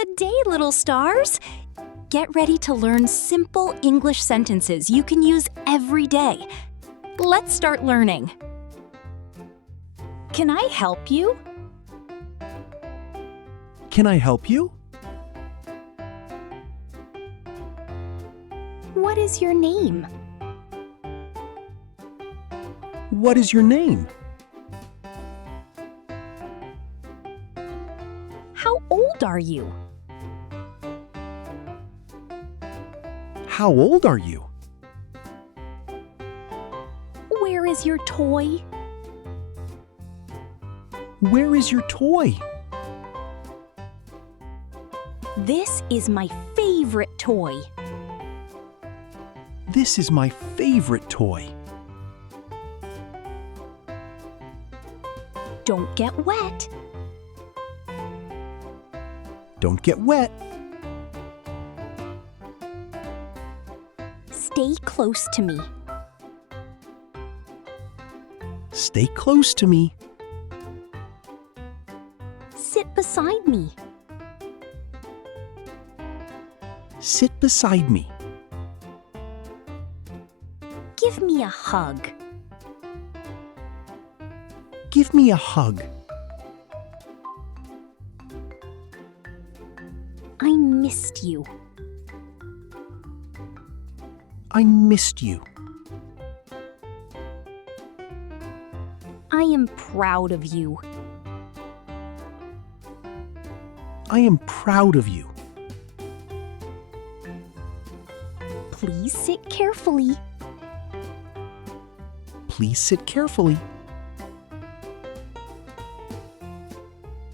Good day, little stars! Get ready to learn simple English sentences you can use every day. Let's start learning. Can I help you? Can I help you? What is your name? What is your name? How old are you? How old are you? Where is your toy? Where is your toy? This is my favorite toy. This is my favorite toy. Don't get wet. Don't get wet. Stay close to me. Stay close to me. Sit beside me. Sit beside me. Give me a hug. Give me a hug. I missed you. I missed you. I am proud of you. I am proud of you. Please sit carefully. Please sit carefully.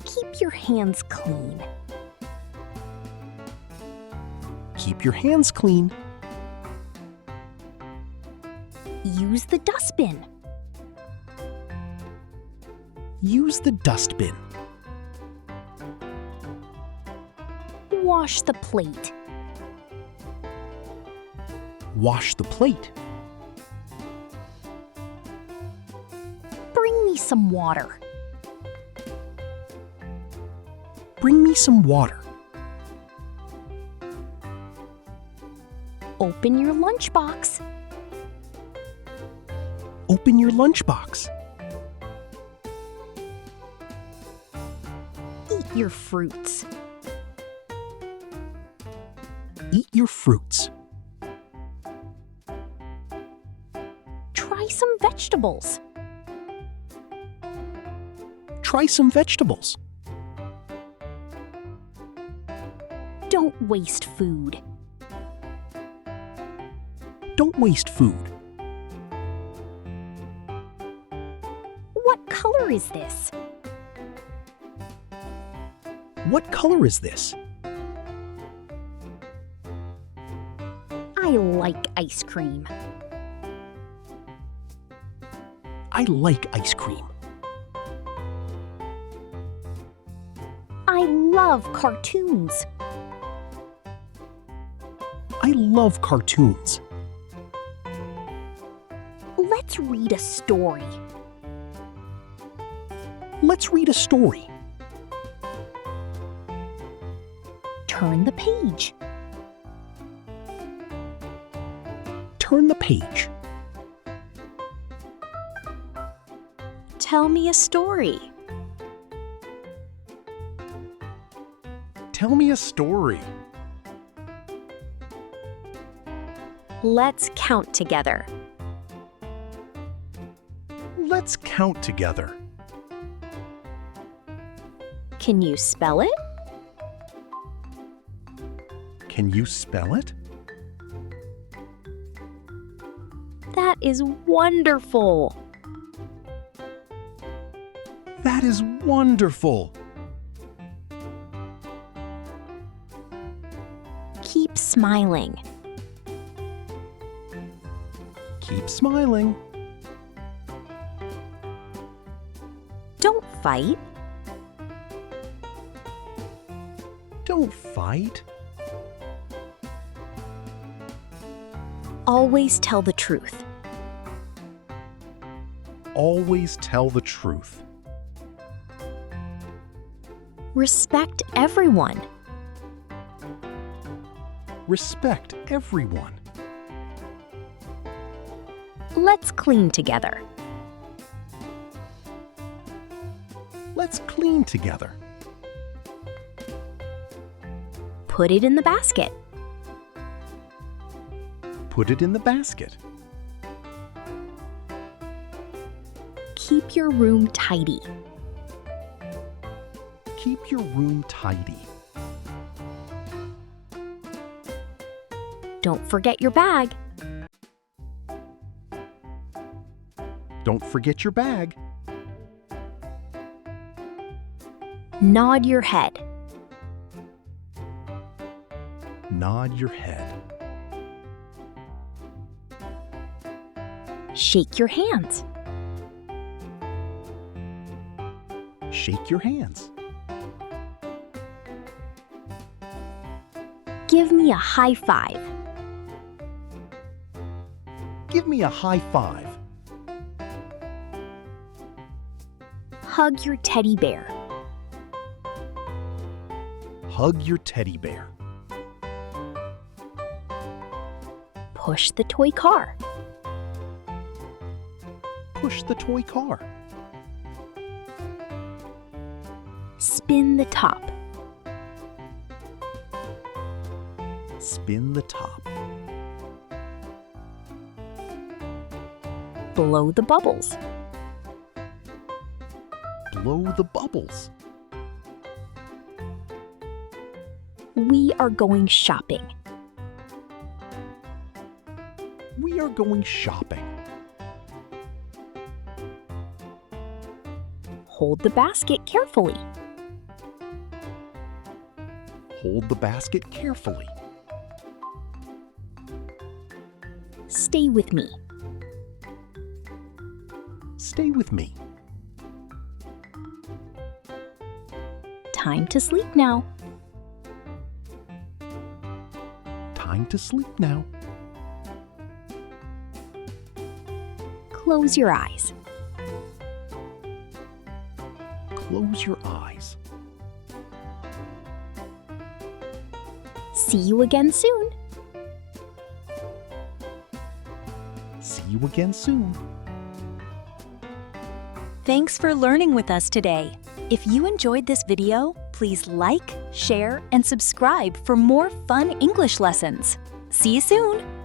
Keep your hands clean. Keep your hands clean. Use the dustbin. Use the dustbin. Wash the plate. Wash the plate. Bring me some water. Bring me some water. Open your lunchbox. Open your lunchbox. Eat your fruits. Eat your fruits. Try some vegetables. Try some vegetables. Don't waste food. Don't waste food. What color is this? What color is this? I like ice cream. I like ice cream. I love cartoons. I love cartoons. Let's read a story. Let's read a story. Turn the page. Turn the page. Tell me a story. Tell me a story. Let's count together. Let's count together. Can you spell it? Can you spell it? That is wonderful. That is wonderful. Keep smiling. Keep smiling. Don't fight. Don't fight. Always tell the truth. Always tell the truth. Respect everyone. Respect everyone. Let's clean together. Let's clean together. Put it in the basket. Put it in the basket. Keep your room tidy. Keep your room tidy. Don't forget your bag. Don't forget your bag. Nod your head. Nod your head. Shake your hands. Shake your hands. Give me a high five. Give me a high five. Hug your teddy bear. Hug your teddy bear. Push the toy car. Push the toy car. Spin the top. Spin the top. Blow the bubbles. Blow the bubbles. We are going shopping. We are going shopping. Hold the basket carefully. Hold the basket carefully. Stay with me. Stay with me. Time to sleep now. Time to sleep now. Close your eyes. Close your eyes. See you again soon. See you again soon. Thanks for learning with us today. If you enjoyed this video, please like, share, and subscribe for more fun English lessons. See you soon!